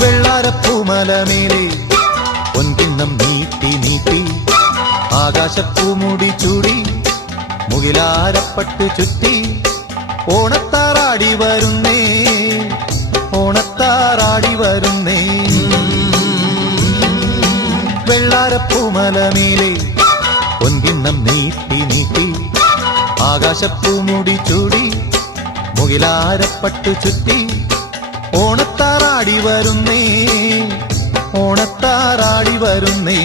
വെള്ളാരപ്പൂമലമേലെ പൊൻകിണ്ണം നീട്ടി നീട്ടി ആകാശപ്പൂമുടി ചൂടി മുകിലാരപ്പട്ട് ചുറ്റി ഓണത്താറാടി വരുന്നേ ഓണത്താറാടി വരുന്നേ വെള്ളാരപ്പൂമലമേലെ പൊൻകിണ്ണം നീട്ടി നീട്ടി ആകാശപ്പൂമുടി ചൂടി മുകിലാരപ്പട്ട് ചുറ്റി ഓണത്താറാടി വരുന്നേ ഓണത്താറാടി വരുന്നേ